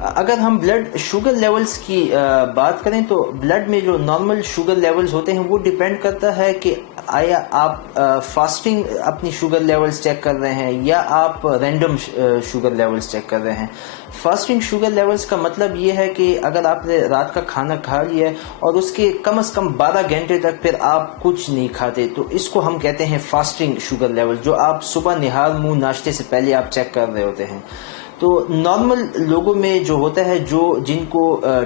اگر ہم blood sugar levels کی بات کریں تو بلڈ میں جو نارمل شوگر لیولز ہوتے ہیں وہ ڈیپینڈ کرتا ہے کہ آیا آپ فاسٹنگ اپنی شوگر لیولز چیک کر رہے ہیں یا آپ رینڈم شوگر لیولز چیک کر رہے ہیں. فاسٹنگ شوگر لیولز کا مطلب یہ ہے کہ اگر آپ نے رات کا کھانا کھا لیا ہے اور اس کے کم از کم 12 گھنٹے تک پھر آپ کچھ نہیں کھاتے تو اس کو ہم کہتے ہیں فاسٹنگ شوگر لیول، جو آپ صبح نہار منہ ناشتے سے پہلے آپ چیک کر رہے ہوتے ہیں. تو نارمل لوگوں میں جو ہوتا ہے جن کو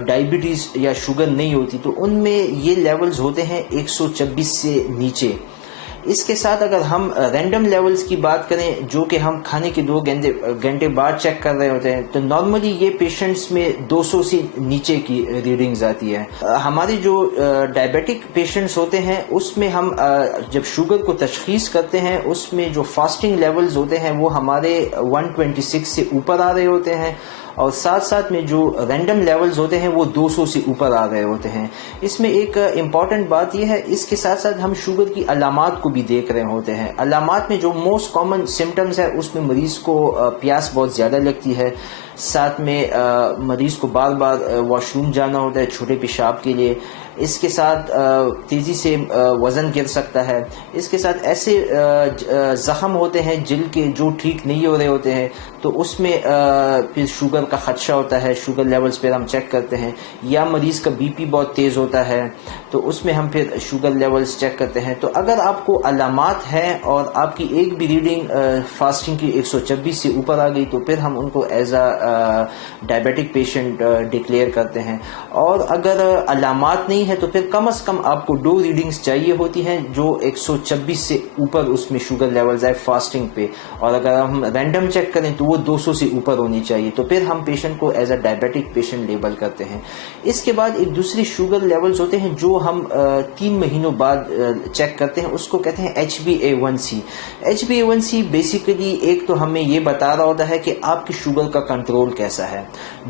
ڈائبٹیز یا شوگر نہیں ہوتی تو ان میں یہ لیولز ہوتے ہیں 126 سے نیچے. اس کے ساتھ اگر ہم رینڈم لیولز کی بات کریں جو کہ ہم کھانے کے 2 گھنٹے بعد چیک کر رہے ہوتے ہیں تو نارملی یہ پیشنٹس میں 200 سے نیچے کی ریڈنگز آتی ہے. ہمارے جو ڈائبیٹک پیشنٹس ہوتے ہیں اس میں ہم جب شوگر کو تشخیص کرتے ہیں اس میں جو فاسٹنگ لیولز ہوتے ہیں وہ ہمارے 126 سے اوپر آ رہے ہوتے ہیں اور ساتھ ساتھ میں جو رینڈم لیولز ہوتے ہیں وہ 200 سے اوپر آ رہے ہوتے ہیں. اس میں ایک امپورٹنٹ بات یہ ہے، اس کے ساتھ ساتھ ہم شوگر کی علامات کو بھی دیکھ رہے ہوتے ہیں. علامات میں جو موسٹ کامن سمٹمز ہے اس میں مریض کو پیاس بہت زیادہ لگتی ہے، ساتھ میں مریض کو بار بار واش روم جانا ہوتا ہے چھوٹے پیشاب کے لیے. اس کے ساتھ تیزی سے وزن گر سکتا ہے. اس کے ساتھ ایسے زخم ہوتے ہیں جلد کے جو ٹھیک نہیں ہو رہے ہوتے ہیں تو اس میں پھر شوگر کا خدشہ ہوتا ہے. شوگر لیولز پہ ہم چیک کرتے ہیں، یا مریض کا بی پی بہت تیز ہوتا ہے تو اس میں ہم پھر شوگر لیولز چیک کرتے ہیں. تو اگر آپ کو علامات ہیں اور آپ کی ایک بھی ریڈنگ فاسٹنگ کی 126 سے اوپر آ گئی تو پھر ہم ان کو as a diabetic patient declare کرتے ہیں. اور اگر علامات نہیں ہے تو پھر کم از کم آپ کو 2 ریڈنگز چاہیے ہوتی ہیں جو 126 سے اوپر اس میں شوگر لیولز ہے فاسٹنگ پہ، اور اگر ہم رینڈم چیک کریں تو وہ 200 سے اوپر ہونی چاہیے. تو پھر ہم پیشنٹ کو as a diabetic patient label کرتے ہیں. اس کے بعد ایک دوسری شوگر لیولز ہوتے ہیں جو ہم 3 مہینوں بعد چیک کرتے ہیں، اس کو کہتے ہیں HbA1c. HbA1c بیسیکلی ایک تو ہمیں یہ بتا رہا ہوتا ہے کہ آپ کی شوگر کا کنٹرول کیسا ہے،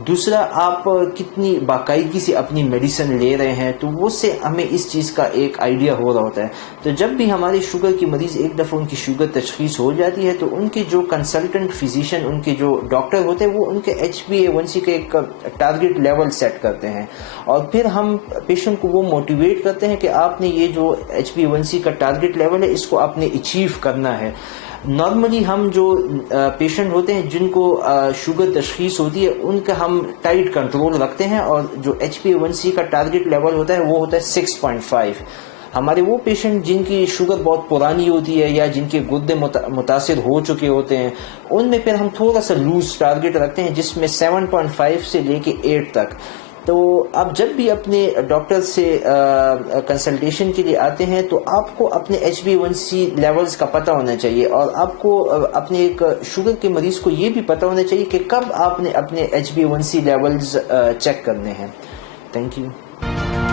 دوسرا آپ کتنی باقاعدگی سے اپنی میڈیسن لے رہے ہیں، تو وہ سے ہمیں اس چیز کا ایک آئیڈیا ہو رہا ہوتا ہے. تو جب بھی ہمارے شوگر کی مریض ایک دفعہ ان کی شوگر تشخیص ہو جاتی ہے تو ان کے جو کنسلٹنٹ فزیشین، ان کے جو ڈاکٹر ہوتے ہیں، وہ ان کے HbA1c کا ایک ٹارگٹ لیول سیٹ کرتے ہیں اور پھر ہم پیشنٹ کو وہ موٹیویٹ کرتے ہیں کہ آپ نے یہ جو HbA1c کا ٹارگٹ لیول ہے اس کو آپ نے اچیو کرنا ہے. نارملی ہم جو پیشنٹ ہوتے ہیں جن کو شوگر تشخیص ہوتی ہے ان کا ہم ٹائٹ کنٹرول رکھتے ہیں، اور جو HbA1c کا ٹارگٹ لیول ہوتا ہے وہ ہوتا ہے 6.5. ہمارے وہ پیشنٹ جن کی شوگر بہت پرانی ہوتی ہے یا جن کے گردے متاثر ہو چکے ہوتے ہیں ان میں پھر ہم تھوڑا سا لوز ٹارگٹ رکھتے ہیں جس میں 7.5 سے لے کے 8 تک. تو آپ جب بھی اپنے ڈاکٹر سے کنسلٹیشن کے لیے آتے ہیں تو آپ کو اپنے HbA1c لیولز کا پتہ ہونا چاہیے، اور آپ کو اپنے ایک شوگر کے مریض کو یہ بھی پتہ ہونا چاہیے کہ کب آپ نے اپنے HbA1c لیولز چیک کرنے ہیں. Thank you.